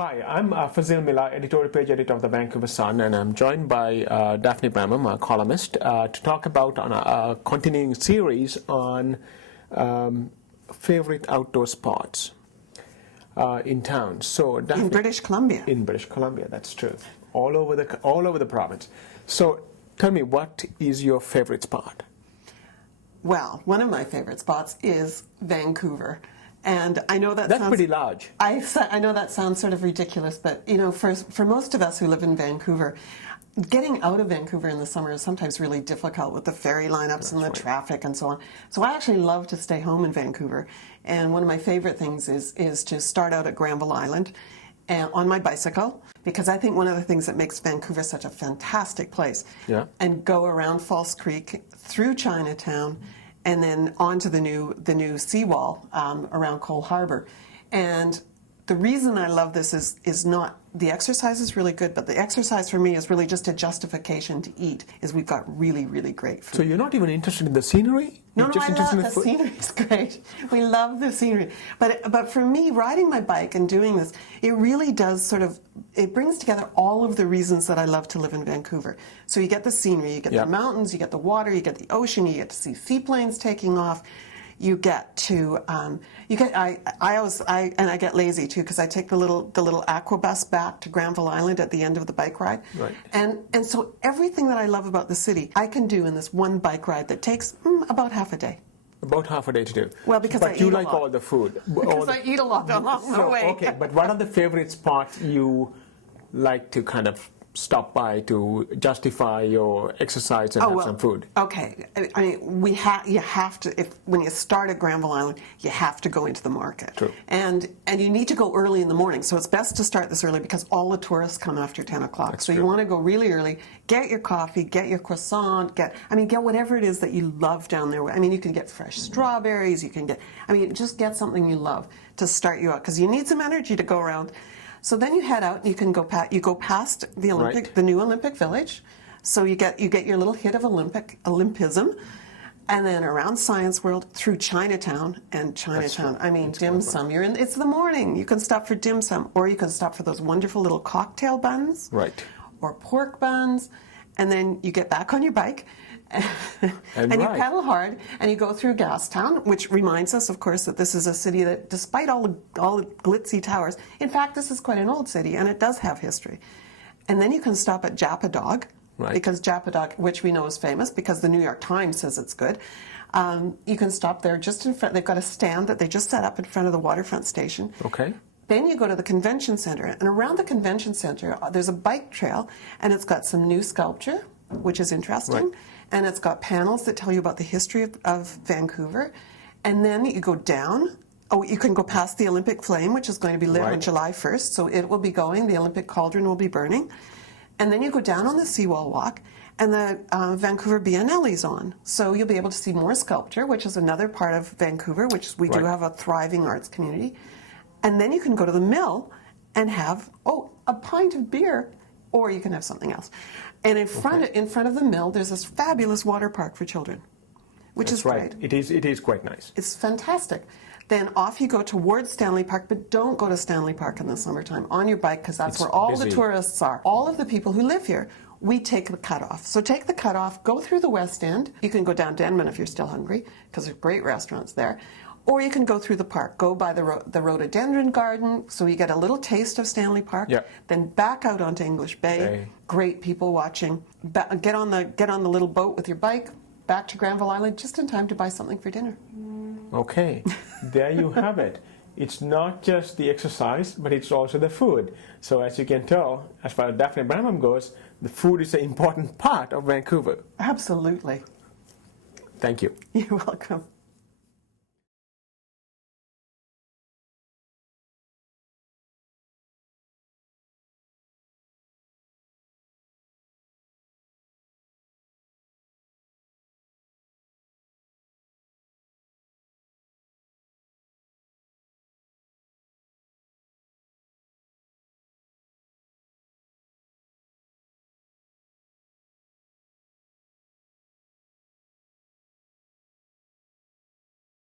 Hi, I'm Fazil, editorial page editor of the Vancouver Sun, and I'm joined by Daphne Bramham, a columnist, to talk about a continuing series on favorite outdoor spots in town. So Daphne, in British Columbia. In British Columbia, that's true. All over the province. So tell me, what is your favorite spot? Well, one of my favorite spots is Vancouver. And I know that's pretty large. I know that sounds sort of ridiculous, but you know, for most of us who live in Vancouver, getting out of Vancouver in the summer is sometimes really difficult with the ferry lineups and the traffic and so on. So I actually love to stay home in Vancouver. And one of my favorite things is to start out at Granville Island on my bicycle, because I think one of the things that makes Vancouver such a fantastic place, and go around False Creek, through Chinatown, and then onto the new seawall around Cole Harbour. And the reason I love this is not the exercise is really good, but the exercise for me is really just a justification to eat. Is we've got really, really great food. So you're not even interested in the scenery? No, I love the scenery. It's great. We love the scenery. But for me, riding my bike and doing this, it really does it brings together all of the reasons that I love to live in Vancouver. So you get the scenery, you get the mountains, you get the water, you get the ocean, you get to see seaplanes taking off. You get to, I get lazy too, because I take the little aqua bus back to Granville Island at the end of the bike ride. Right. And so everything that I love about the city, I can do in this one bike ride that takes about half a day. About half a day to do. Well, because but you like all the food. Because I eat a lot along the way. Okay, but what are the favorite spots you like to kind of stop by to justify your exercise and have some food? Okay, I mean, you have to, when you start at Granville Island, you have to go into the market. True. And you need to go early in the morning, so it's best to start this early because all the tourists come after 10 o'clock. That's so true. You want to go really early, get your coffee, get your croissant, get whatever it is that you love down there. I mean, you can get fresh strawberries, just get something you love to start you out, because you need some energy to go around. So then you head out and you go past the new Olympic Village. So you get your little hit of Olympism, and then around Science World through Chinatown. And Chinatown, dim sum. It's the morning. You can stop for dim sum, or you can stop for those wonderful little cocktail buns, or pork buns, and then you get back on your bike. And you pedal hard, and you go through Gastown, which reminds us, of course, that this is a city that, despite all the glitzy towers, in fact, this is quite an old city, and it does have history. And then you can stop at Japadog, because Japadog, which we know is famous, because the New York Times says it's good. You can stop there just in front. They've got a stand that they just set up in front of the waterfront station. Okay. Then you go to the convention center, and around the convention center, there's a bike trail, and it's got some new sculpture, which is interesting. And it's got panels that tell you about the history of Vancouver. And then you go down. Oh, you can go past the Olympic flame, which is going to be lit on July 1st. So it will be going. The Olympic cauldron will be burning. And then you go down on the seawall walk, and the Vancouver Biennale's on. So you'll be able to see more sculpture, which is another part of Vancouver, which we do have a thriving arts community. And then you can go to the mill and have, a pint of beer, or you can have something else. And in front of the mill, there's this fabulous water park for children, which is great. It is quite nice. It's fantastic. Then off you go towards Stanley Park, but don't go to Stanley Park in the summertime on your bike, because that's where all the tourists are. All of the people who live here, we take the cutoff. So take the cutoff, go through the West End. You can go down Denman if you're still hungry, because there's great restaurants there. Or you can go through the park, go by the rhododendron garden, so you get a little taste of Stanley Park. Then back out onto English Bay. Great people watching. Get on the little boat with your bike, back to Granville Island, just in time to buy something for dinner. Okay, there you have it. It's not just the exercise, but it's also the food. So as you can tell, as far as Daphne Bramham goes, the food is an important part of Vancouver. Absolutely. Thank you. You're welcome.